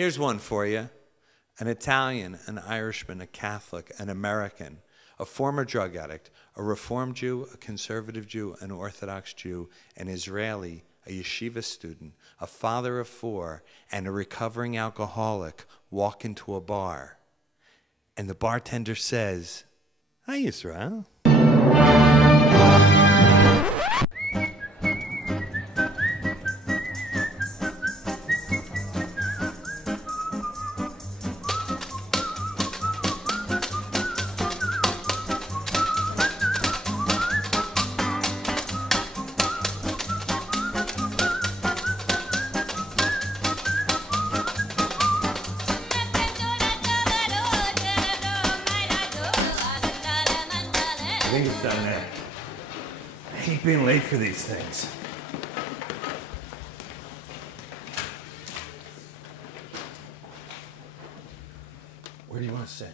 Here's one for you. An Italian, an Irishman, a Catholic, an American, a former drug addict, a Reform Jew, a conservative Jew, an Orthodox Jew, an Israeli, a yeshiva student, a father of 4, and a recovering alcoholic walk into a bar. And the bartender says, "Hi, Yisrael." I think it's down there. I hate being late for these things. Where do you want to sit?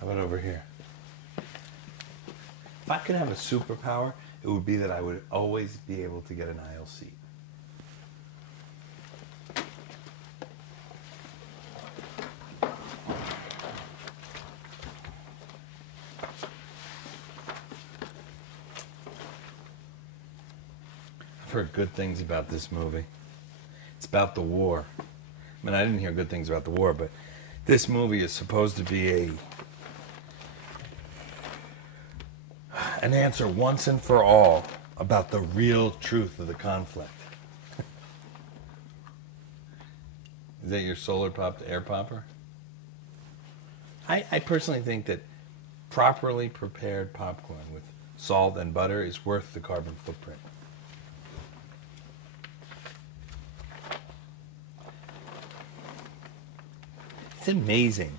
How about over here? If I could have a superpower, it would be that I would always be able to get an aisle seat. I've heard good things about this movie. It's about the war. I mean, I didn't hear good things about the war, but this movie is supposed to be an answer once and for all about the real truth of the conflict. Is that your solar popped air popper? I personally think that properly prepared popcorn with salt and butter is worth the carbon footprint. It's amazing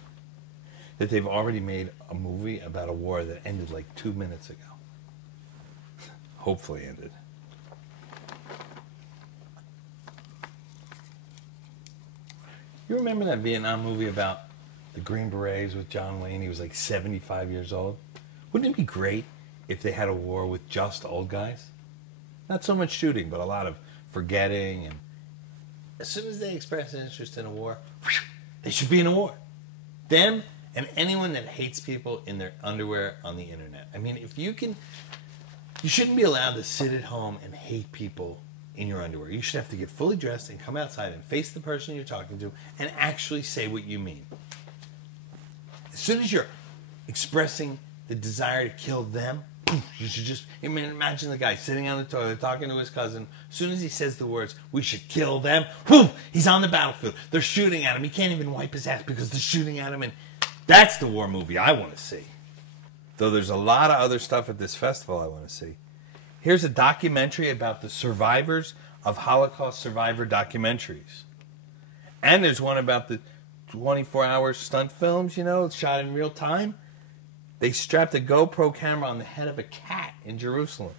that they've already made a movie about a war that ended like 2 minutes ago. Hopefully ended. You remember that Vietnam movie about the Green Berets with John Wayne? He was like 75 years old. Wouldn't it be great if they had a war with just old guys? Not so much shooting, but a lot of forgetting. And as soon as they express an interest in a war, they should be in a war. Them and anyone that hates people in their underwear on the internet. I mean, if you can... You shouldn't be allowed to sit at home and hate people in your underwear. You should have to get fully dressed and come outside and face the person you're talking to and actually say what you mean. As soon as you're expressing the desire to kill them, you should just... I mean, imagine the guy sitting on the toilet talking to his cousin. As soon as he says the words, "We should kill them," whoo, he's on the battlefield. They're shooting at him. He can't even wipe his ass because they're shooting at him. And that's the war movie I want to see. Though there's a lot of other stuff at this festival I want to see. Here's a documentary about the survivors of Holocaust survivor documentaries. And there's one about the 24-hour stunt films, you know, shot in real time. They strapped a GoPro camera on the head of a cat in Jerusalem.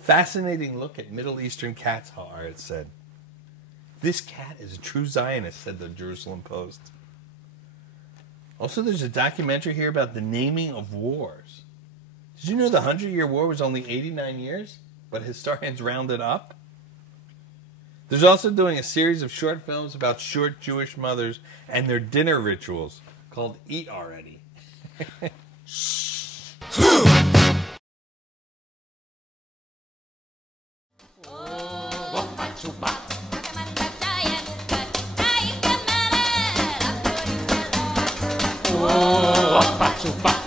Fascinating look at Middle Eastern cats, it said. This cat is a true Zionist, said the Jerusalem Post. Also, there's a documentary here about the naming of wars. Did you know the 100-Year War was only 89 years, but historians rounded up? There's also doing a series of short films about short Jewish mothers and their dinner rituals called Eat Already. Chupa.